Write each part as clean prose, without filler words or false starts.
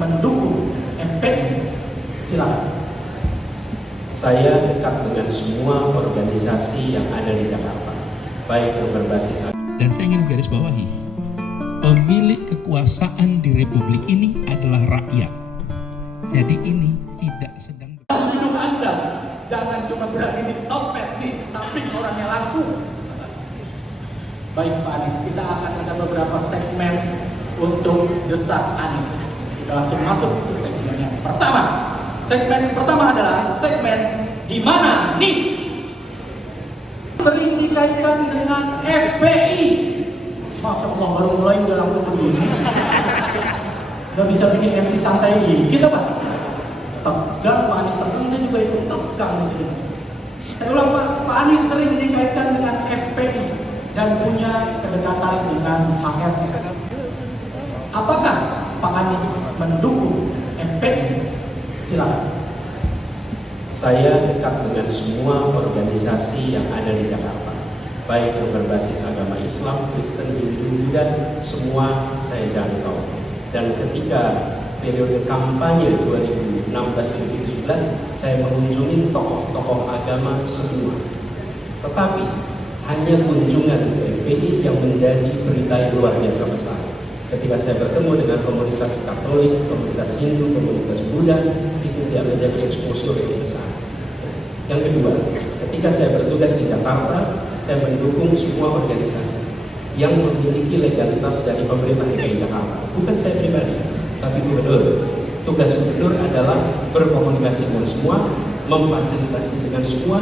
mendukung FPI? Silakan. Saya dekat dengan semua organisasi yang ada di Jakarta, baik yang berbasis. Dan saya ingin garis bawahi, pemilik kekuasaan di Republik ini adalah rakyat. Jadi ini tidak sedang Hidup Anda jangan cuma berani di sosmed, di samping orangnya langsung. Baik Pak Anies, kita akan ada beberapa segmen untuk desak Anies. Kita langsung masuk ke segmen yang pertama. Segmen pertama adalah segmen di mana NIS sering dikaitkan dengan FPI. Masya Allah, baru mulai udah langsung begini. Gak bisa bikin MC santai gitu Pak. Tegang, Pak Anies tegang, saya juga ikut tegang gitu. Saya ulang Pak Anies sering dikaitkan dengan FPI dan punya kedekatan dengan HRS. Apakah Pak Anies mendukung FPI? Silakan. Saya dekat dengan semua organisasi yang ada di Jakarta, baik yang berbasis agama Islam, Kristen, Hindu, Buddha, semua saya jangkau. Dan ketika periode kampanye 2016-2017, saya mengunjungi tokoh-tokoh agama semua. Tetapi hanya kunjungan ke FPI yang menjadi berita yang luar biasa besar. Ketika saya bertemu dengan komunitas Katolik, komunitas Hindu, komunitas Buddha, itu tidak menjadi exposure yang besar. Yang kedua, ketika saya bertugas di Jakarta, saya mendukung semua organisasi yang memiliki legalitas dari pemerintah DKI Jakarta. Bukan saya pribadi, tapi gubernur. Tugas gubernur adalah berkomunikasi dengan semua, memfasilitasi dengan semua,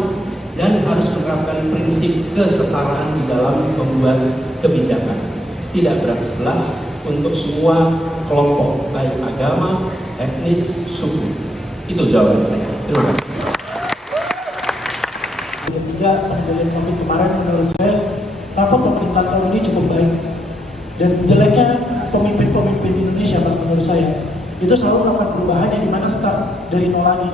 dan harus menerapkan prinsip kesetaraan di dalam membuat kebijakan. Tidak berat sebelah untuk semua kelompok, baik agama, etnis, suku. Itu jawaban saya. Terima kasih. Ketiga, pengendalian COVID kemarin menurut saya rapat pemerintah tahun ini cukup baik. Dan jeleknya pemimpin-pemimpin Indonesia menurut saya itu selalu melakukan perubahan yang dimana start dari nol lagi.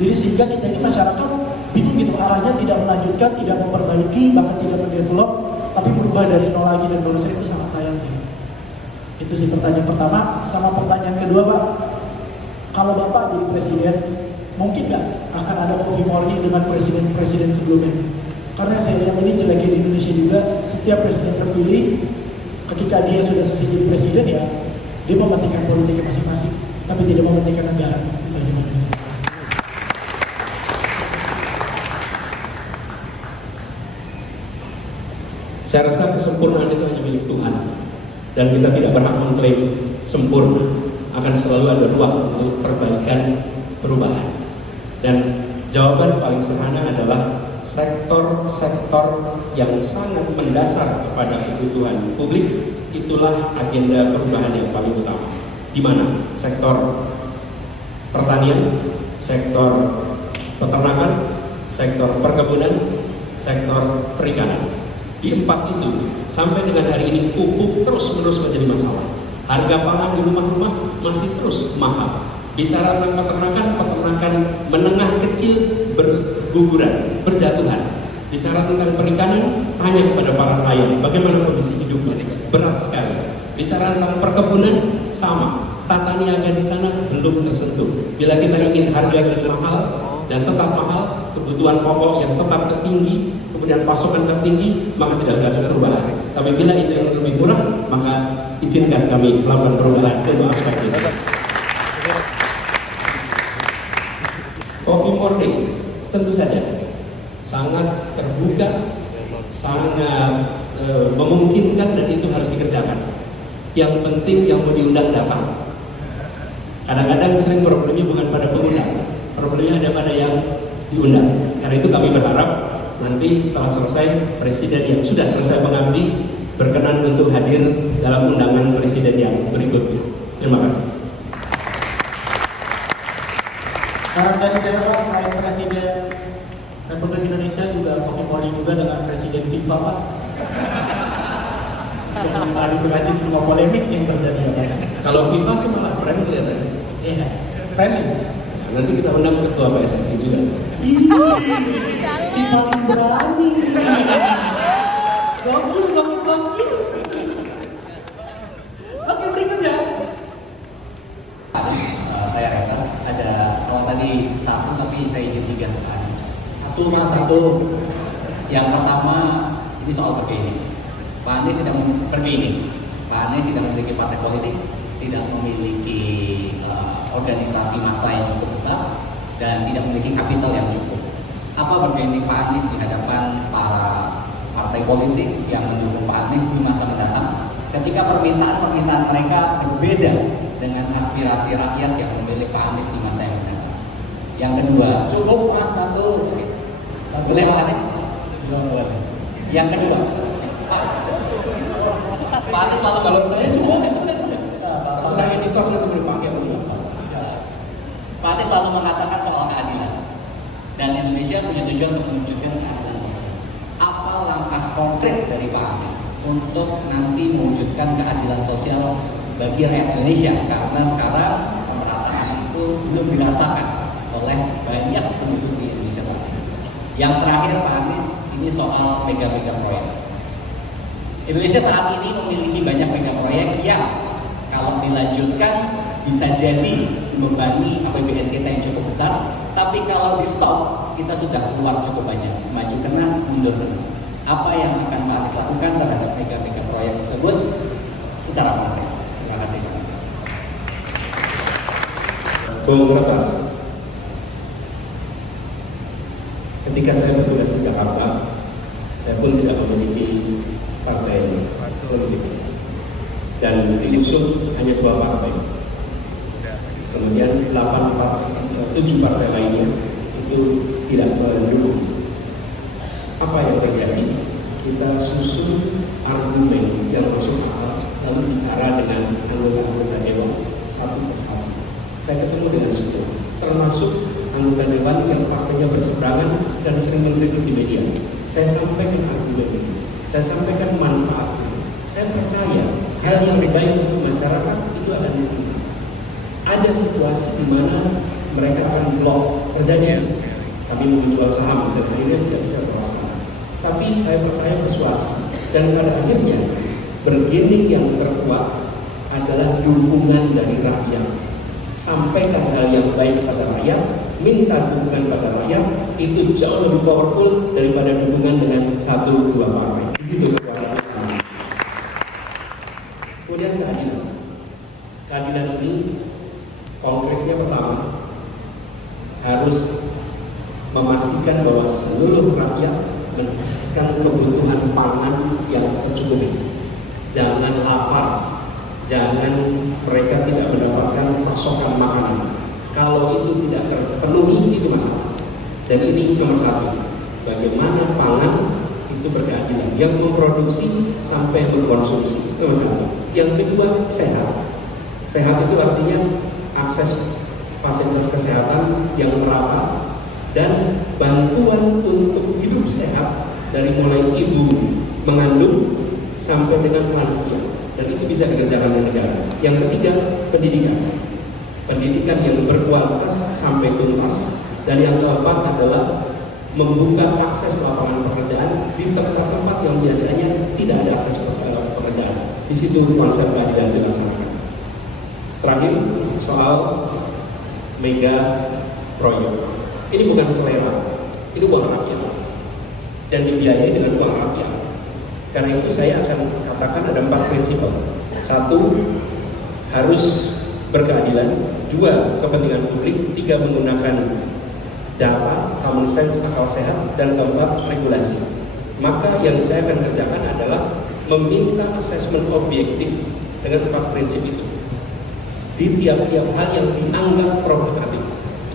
Jadi sehingga kita ini masyarakat bingung gitu, arahnya tidak melanjutkan, tidak memperbaiki, bahkan tidak mendevelop, tapi berubah dari nol lagi. Dan menurut saya itu sangat sayang sih. Itu sih pertanyaan pertama. Sama pertanyaan kedua Pak, kalau Bapak jadi presiden, mungkin nggak akan ada coffee morning dengan presiden-presiden sebelumnya? Karena saya lihat ini jeleknya di Indonesia juga, setiap presiden terpilih, ketika dia sudah selesai jadi presiden ya, dia mementingkan politiknya masing-masing, tapi tidak mementingkan negara. Itu yang dimana saya. Saya rasa kesempurnaan itu hanya milik Tuhan. Dan kita tidak berhak mengklaim sempurna. Akan selalu ada ruang untuk perbaikan, perubahan. Dan jawaban paling sederhana adalah sektor-sektor yang sangat mendasar kepada kebutuhan publik, itulah agenda perubahan yang paling utama. Di mana? Sektor pertanian, sektor peternakan, sektor perkebunan, sektor perikanan. Di empat itu, sampai dengan hari ini pupuk terus-menerus menjadi masalah. Harga pangan di rumah-rumah masih terus mahal. Bicara tentang peternakan menengah kecil berguguran, berjatuhan. Bicara tentang perikanan, tanya kepada para nelayan, bagaimana kondisi hidupnya? Berat sekali. Bicara tentang perkebunan, sama. Tata niaga di sana belum tersentuh. Bila kita ingin harga lebih mahal dan tetap mahal, kebutuhan pokok yang tetap tertinggi, kemudian pasokan tertinggi, maka tidak ada perubahan. Tapi bila itu yang lebih murah, maka izinkan kami melakukan perubahan untuk aspek itu. Coffee morning, tentu saja sangat terbuka, sangat memungkinkan, dan itu harus dikerjakan. Yang penting yang mau diundang datang. Kadang-kadang sering problemnya bukan pada pengundang, problemnya ada pada yang diundang. Karena itu kami berharap nanti setelah selesai, presiden yang sudah selesai mengabdi berkenan untuk hadir dalam undangan presiden yang berikutnya. Terima kasih. Saran dari saya Pak, selain presiden Republik Indonesia juga coffee morning juga dengan presiden FIFA Pak, untuk mengklarifikasi semua polemik yang terjadi ya Pak. Kalau FIFA sih malah friendly kelihatannya. Iya, friendly. Nanti kita undang ketua PSSI juga. Si paling berani. Gokil. Oke, berikutnya. tadi satu, tapi saya izin tiga Pak Anies. Satu mas, satu. Yang pertama, ini soal bergaining. Pak Anies tidak bergaining. Pak Anies tidak memiliki partai politik, tidak memiliki organisasi massa yang cukup besar, dan tidak memiliki kapital yang cukup. Apa bergaining Pak Anies di hadapan para partai politik yang mendukung Pak Anies di masa mendatang, ketika permintaan mereka berbeda dengan aspirasi rakyat yang memilih Pak Anies di masa yang mendatang? Yang kedua, cukup mas, satu. Boleh Pak Anies? Boleh. Yang kedua, Pak Anies selalu, Kalau saya semua terserah editor nanti berpakai Pak Anies selalu mengatakan soal keadilan, dan Indonesia punya tujuan untuk mewujudkan keadilan sosial. Apa langkah konkret dari Pak Anies untuk nanti mewujudkan keadilan sosial bagi rakyat Indonesia? Karena sekarang pemerataan itu belum dirasakan oleh banyak penduduk di Indonesia saat ini. Yang terakhir Pak Anies, ini soal mega-mega proyek. Indonesia saat ini memiliki banyak mega proyek yang kalau dilanjutkan bisa jadi membebani APBN kita yang cukup besar, tapi kalau di stop kita sudah keluar cukup banyak, maju kena, mundur kena. Apa yang akan Pak Anies lakukan terhadap mega-mega proyek tersebut secara konkret? Terima kasih Pak Anies. Bung Lepas, ketika saya bertugas di Jakarta, saya pun tidak memiliki partai politik, dan diusung hanya 2 partai. Kemudian 7 partai lainnya itu tidak mendukung. Apa yang terjadi? Kita susun argumen yang masuk akal, lalu bicara dengan anggota-anggota dewan satu persatu. Saya ketemu dengan semua, termasuk anggota dewan yang partainya berseberangan dan sering mengkritik di media. Saya sampaikan argumen itu, saya sampaikan manfaat itu. Saya percaya hal yang lebih baik untuk masyarakat itu akan diterima. Ada situasi di mana mereka akan blok kerjanya. Kami mau menjual saham, akhirnya tidak bisa terlaksana. Tapi saya percaya persuasi, dan pada akhirnya bergening yang terkuat adalah dukungan dari rakyat. Sampaikan hal yang baik pada rakyat, minta dukungan pada rakyat, itu jauh lebih powerful daripada dukungan dengan 1-2 partai. Di situ kekuatan. Kemudian keadilan. Keadilan ini konkretnya pertama harus memastikan bahwa seluruh rakyat mendapatkan kebutuhan pangan yang tercukupi. Jangan lapar, jangan mereka tidak mendapatkan pasokan makanan. Kalau itu tidak terpenuhi, itu masalah. Dan ini nomor 1. Bagaimana pangan itu berkeadilan, yang memproduksi sampai mengkonsumsi, itu nomor 1. Yang kedua, sehat. Sehat itu artinya akses fasilitas kesehatan yang merata dan bantuan untuk hidup sehat dari mulai ibu mengandung sampai dengan lansia, dan itu bisa dikerjakan oleh negara. Yang ketiga, pendidikan yang berkualitas sampai tuntas, dan yang keempat adalah membuka akses lapangan pekerjaan di tempat-tempat yang biasanya tidak ada akses pekerjaan. Di situ konsep keadilan dilaksanakan. Terakhir, soal mega proyek. Ini bukan selera, ini uang rakyat dan dibiayai dengan uang rakyat. Karena itu saya akan katakan ada 4 prinsip. 1, harus berkeadilan. 2, kepentingan publik. 3, menggunakan data, common sense, akal sehat. Dan 4, regulasi. Maka yang saya akan kerjakan adalah meminta asesmen objektif dengan 4 prinsip itu di tiap-tiap hal yang dianggap problematik.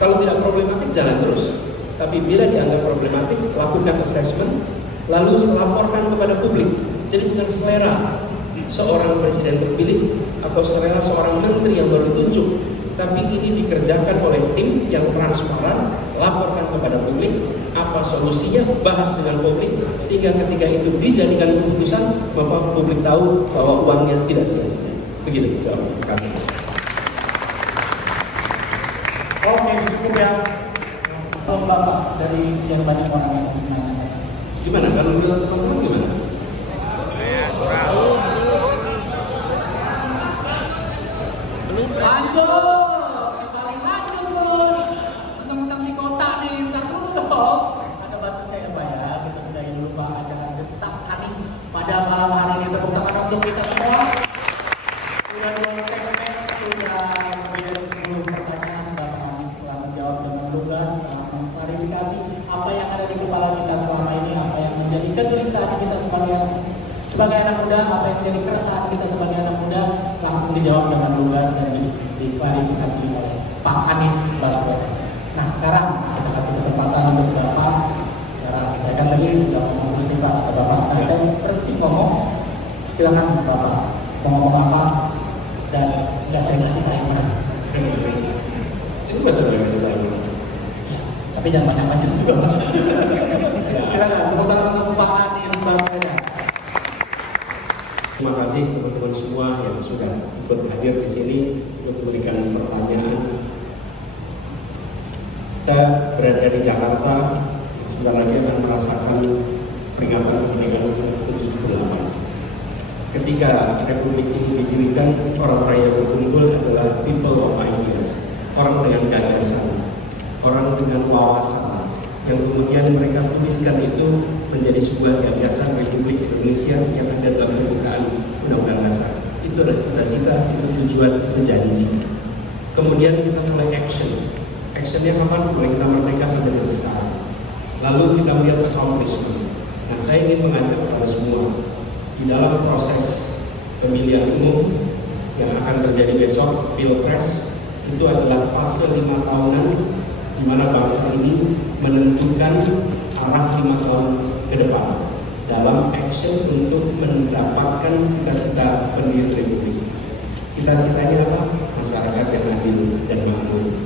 Kalau tidak problematik, jalan terus. Tapi bila dianggap problematik, lakukan assessment, lalu laporkan kepada publik. Jadi bukan selera seorang presiden terpilih atau selera seorang menteri yang baru tunjuk, tapi ini dikerjakan oleh tim yang transparan. Laporkan kepada publik apa solusinya, bahas dengan publik, sehingga ketika itu dijadikan keputusan, Bapak publik tahu bahwa uangnya tidak sia-sia. Begitu jawaban kami. Oke, cukup ya. Bapak, dari sekian banyak orang yang menanya. Gimana? Kalau bilang teman-teman gimana? Lanjut, paling lanjut. untuk kita semua. Sudah 2 segmen, sudah lebih dari 10 pertanyaan. Bapak Anies telah menjawab dengan lugas, telah mengklarifikasi apa yang ada di kepala kita selama ini, apa yang menjadi kegelisahan kita sebagai anak muda, apa yang menjadi keresahan kita sebagai anak muda, langsung dijawab dengan lugas dan diklarifikasi oleh Pak Anies Baswedan. Nah, sekarang kita kasih kesempatan untuk Bapak. Sekarang saya kan tadi sudah ngomong terus nih Pak, kata Bapak. Nah, saya berhenti ngomong. Silakan Bapak mau ngomong apa, dan nggak saya kasih timer. Itu masih kasih timer. Ya, tapi jangan banyak-banyak juga. Silakan tepuk tangan untuk Pak Anies Baswedan. Terima kasih teman-teman semua yang sudah ikut hadir di sini untuk memberikan pertanyaan. Kita berada di Jakarta, sebentar lagi akan merasakan peringatan kemerdekaan ke-78. Ketika Republik ini didirikan, orang-orang yang berkumpul adalah people of ideas, orang dengan gagasan, orang dengan wawasan, yang kemudian mereka tuliskan itu menjadi sebuah gagasan Republik Indonesia yang ada dalam pembukaan Undang-Undang Dasar. Itu adalah cita-cita, itu tujuan, itu janji. Kemudian kita mulai action. Actionnya kapan? Mulai kita merdeka sampai dengan sekarang. Lalu kita melihat accomplishment. Nah, saya ingin mengajak kepada semua di dalam proses pemilihan umum yang akan terjadi besok, Pilpres, itu adalah fase 5 tahunan di mana bangsa ini menentukan arah 5 tahun ke depan dalam action untuk mendapatkan cita-cita pendiri Republik. Cita-citanya apa? Masyarakat yang adil dan makmur.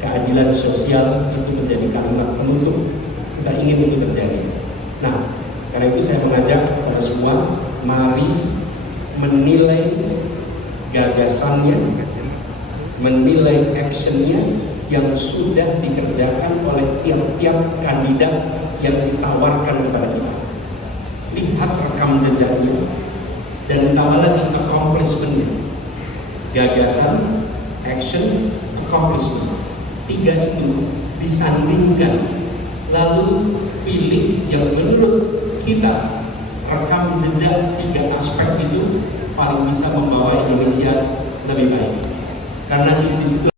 Keadilan sosial itu menjadi kalimat penutup. Kita ingin itu terjadi. Nah, karena itu saya mengajak kepada semua, mari menilai gagasannya, menilai actionnya yang sudah dikerjakan oleh tiap-tiap kandidat yang ditawarkan kepada kita. Lihat rekam jejaknya dan tambah lagi accomplishment-nya. Gagasan, action, accomplishment. 3 itu disandingkan, lalu pilih yang menurut kita rekam jejak 3 aspek itu paling bisa membawa Indonesia lebih baik. Karena di situ